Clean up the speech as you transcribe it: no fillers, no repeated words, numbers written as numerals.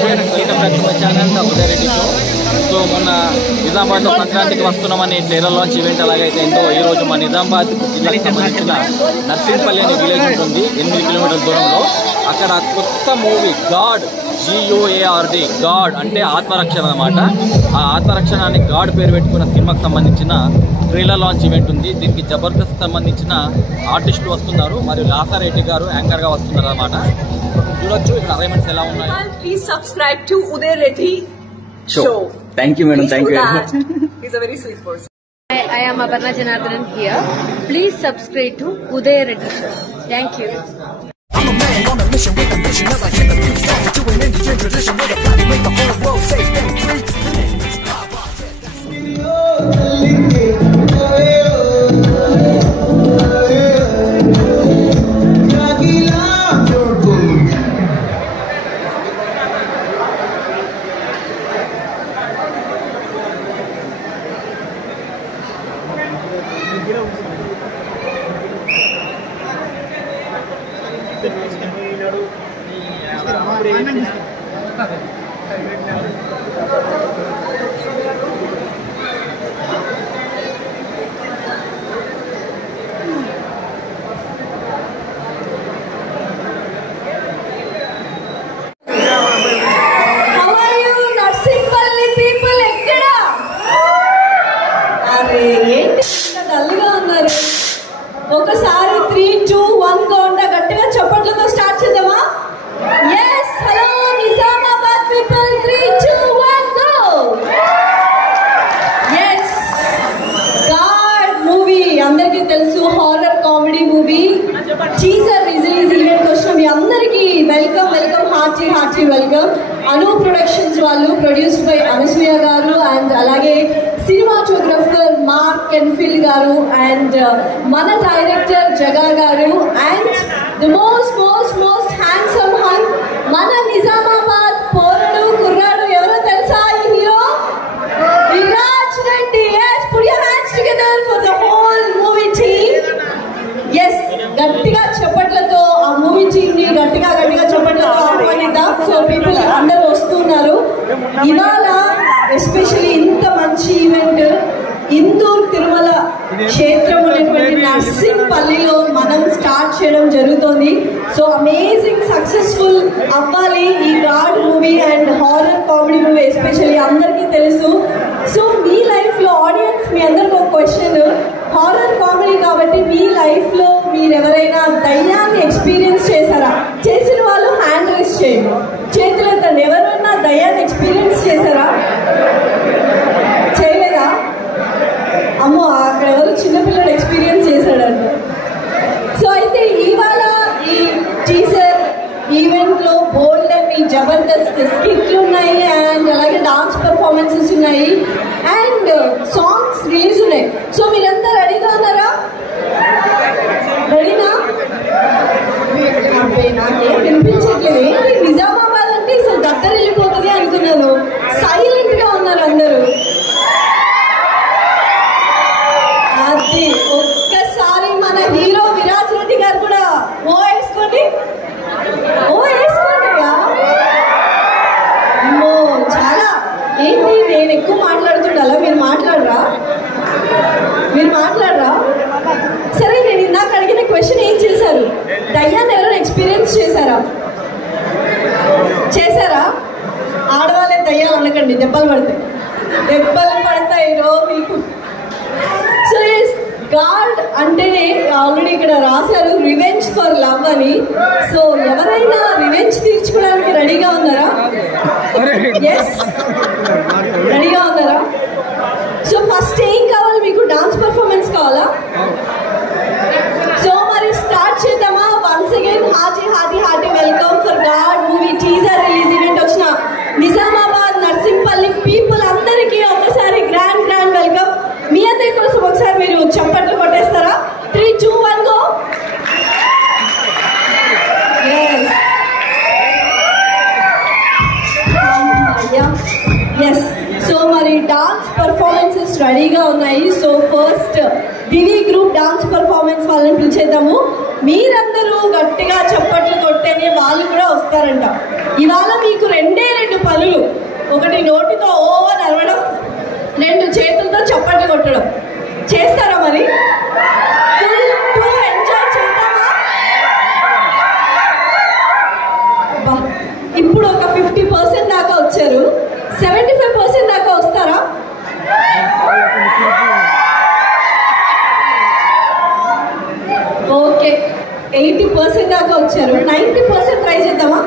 Channel Uday Reddy show. So మొన్న నిజామాబాద్లో సంక్రాంతికి వస్తున్నామని ట్రైలర్ లాంచ్ ఈవెంట్ అలాగైతే ఎంతో ఈరోజు మా నిజామాబాద్ జిల్లాకి సంబంధించిన నర్సింగ్పల్లి అనే విలేజ్ ఉంటుంది 8 కిలోమీటర్ల దూరంలో. అక్కడ కొత్త మూవీ గాడ్ GOARD గాడ్ అంటే ఆత్మరక్షణ అన్నమాట. ఆ ఆత్మరక్షణ గాడ్ పేరు పెట్టుకున్న సినిమాకి సంబంధించిన ట్రైలర్ లాంచ్ ఈవెంట్ ఉంది. దీనికి జబర్దస్త్ సంబంధించిన ఆర్టిస్టులు వస్తున్నారు మరియు లాసారెడ్డి గారు యాంకర్గా వస్తున్నారు అన్నమాట. చూడొచ్చు ఇక్కడ అరేంజ్మెంట్స్ ఎలా ఉన్నాయి. Please subscribe to Uday Reddy show. Thank you madam. Thank you. He's a very sweet person. I am Aparna Janardhanan here. Please subscribe to Uday Reddy Show. Thank you. I'm a man on a mission with a mission as I hit the beat start doing Indian tradition with a plan to make the whole world safe and free. ఒకసారి 3, 2, 1 గోండా గట్టిగా చప్పట్లతో start చేద్దామా? yes hello Nizamabad people 3, 2, 1 go. yes God movie అందరికీ తెలుసు, horror comedy movie. Teaser release event వచ్చిన మీ అందరికీ welcome hearty welcome. అను productions వాళ్ళు, produced by Anasuya గారు అండ్ అలాగే సినిమాటోగ్రఫర్ మార్క్ ఎన్ఫిల్ గారు అండ్ మన director Jaga garu and the most handsome hunk మన నిజామాబాద్ పోరడు కుర్రాడు ఎవరో తెలుసా? ఈ hero Viraj Reddy. yes put your hands together for the whole movie team. yes గట్టిగా చప్పట్లతో ఆ మూవీ టీమ్ ని గట్టిగా చప్పట్లతో ఆహ్వానిద్దాం. సో పీపుల్ అందరూ వస్తున్నారు ఇవాళ. ఎస్పెషల్లీ ఇంత మంచి ఈవెంట్ ఇందూర్ తిరుమల క్షేత్రం ఉన్నటువంటి నర్సింగ్పల్లిలో మనం స్టార్ట్ చేయడం జరుగుతుంది. సో అమేజింగ్ సక్సెస్ఫుల్ అవ్వాలి ఈ God movie and horror comedy movie especially అందరికీ తెలుసు. సో మీ లైఫ్ లో ఆడియన్స్ మీ అందరికి ఒక క్వశ్చన్, హారర్ కామెడీ కాబట్టి మీ లైఫ్ లో మీరు ఎవరైనా దయ్యాన్ని ఎక్స్పీరియన్స్ చేశారా? చేసిన వాళ్ళు హ్యాండ్ రైజ్ చేయండి, చేతులు ఎత్తండి. ఎవరైనా దయ్యాన్ని ఎక్స్పీరియన్స్ చేశారా? చేయలేదా? అమ్మో అక్కడ ఎవరు చిన్నపిల్లడు ఎక్స్పీరియన్స్ చేశాడంట. సో అయితే ఇవాళ ఈ టీజర్ ఈవెంట్ లో బోల్డ్ అండ్ ఈ జబర్దస్త్ స్కిట్లు ఉన్నాయి అండ్ అలాగే డాన్స్ పర్ఫార్మెన్సెస్ ఉన్నాయి అండ్ సాంగ్స్ రిలీజ్ ఉన్నాయి. సో మీరంతా రెడీగా ఉన్నారా? రెడీనా? నాకేం వినిపించట్లేదు. ఏంటి నిజామాబాద్ అంటే అసలు దగ్గర వెళ్ళిపోతుంది అనుకున్నాను. సైలెంట్ గా ఉన్నారు అందరూ. అది ఒక్కసారి మన హీరో విరాజ్ రెడ్డి గారు కూడా ఓ వేసుకోండి. చాలా ఏంటి నేను ఎక్కువ మాట్లాడుతుండాలా? మీరు మాట్లాడరా? సరే నేను ఇందాక అడిగిన క్వశ్చన్ ఏం చేశారు? దయ్యాన్ని ఎవరైనా ఎక్స్పీరియన్స్ చేశారా? ఆడవాళ్ళే దయ్యాలు అనకండి, దెబ్బలు పడతాయి మీకు. సో గాడ్ అంటేనే ఆల్రెడీ ఇక్కడ రాశారు రివెంజ్ ఫర్ లవ్ అని. సో ఎవరైనా రివెంజ్ తీర్చుకోవడానికి రెడీగా ఉన్నారా? ఎస్ రెడీగా ఉన్నారా? సో ఫస్ట్ ఏం కావాలి మీకు? డాన్స్ పర్ఫార్మెన్స్ కావాలా? సో మరి స్టార్ట్ చేద్దామా? Once again hearty welcome for God movie teaser release event వచ్చిన నిజామాబాద్ నర్సింగ్పల్లి పీపుల్ అందరికీ ఒకసారి గ్రాండ్ వెల్కమ్. మీ అందరి కోసం ఒకసారి మీరు చప్పట్లు కొట్టేస్తారా? 3, 2, 1 గో. ఎస్ సో మరి డాన్స్ పర్ఫార్మెన్సెస్ రెడీగా ఉన్నాయి. సో ఫస్ట్ దివి గ్రూప్ డాన్స్ పర్ఫార్మెన్స్ వాళ్ళని పిలిచేద్దాము. మీరందరూ గట్టిగా చప్పట్లు కొట్టేనే వాళ్ళు కూడా వస్తారంట. ఇవాళ మీకు 2 2 పనులు. ఒకటి నోటితో ఓవర్ అరవడం, 2 చేతులతో చప్పట్లు కొట్టడం. చేస్తారా మరి? ఎంజాయ్ చేద్దామా? ఇప్పుడు ఒక 50% దాకా వచ్చారు. 75% దాకా వస్తారా? ఓకే, 80% దాకా వచ్చారు. 90% ట్రై చేద్దామా?